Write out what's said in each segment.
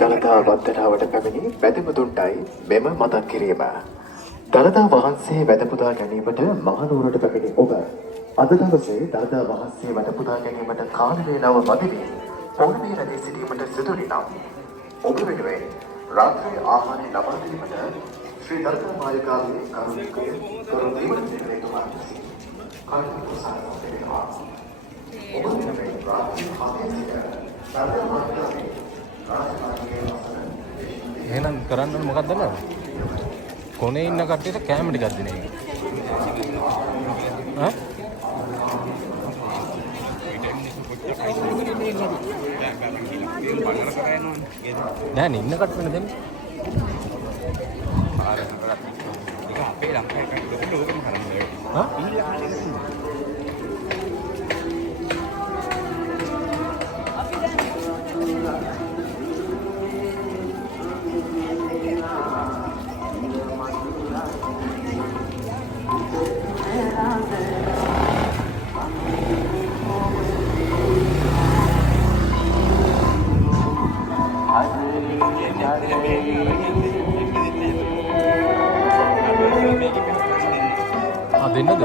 දළදා වන්දනාවට පැමිණි වැදමුතුන්ටයි මෙම මතක් කිරීම. දළදා වහන්සේ වැදපුදා ගැනීමට මහනුවරට පැමිණි ඔබ අද දවසේ දළදා වහන්සේ වැදපුදා ගැනීමට කාල වේලාව මදි වී පොළවේ රැඳී සිටීමට සිදුවන නම් ඔබ වෙනුවෙන් රාත්‍රී ආහාරය ලබා දීමට ශ්‍රී දළදා මාලිගාවේ කරු දේවතුමා කල්පිත සාරා දෙනවා. ඔබ වෙනුවෙන් රාත්‍රී 7 සිට දළදා මාලිගාවේ එහෙනම් කරන්න ඕනේ මොකක්ද දන්නවද? කොනේ ඉන්න කට්ටියට කැම ටිකක් දෙන එක. ඈ? නෑ නේ ඉන්න කට්ටියට දෙන්න. ඒක අපේ ලංකාවේ කට්ටියට ලෝකෙම කරන්නේ. හා? දෙන්නද?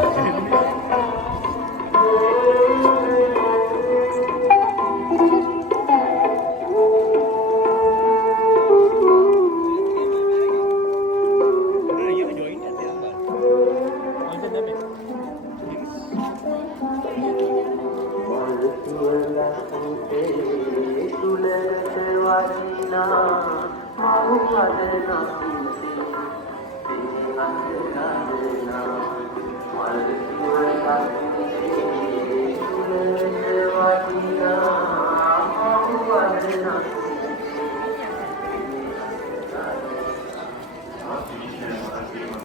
What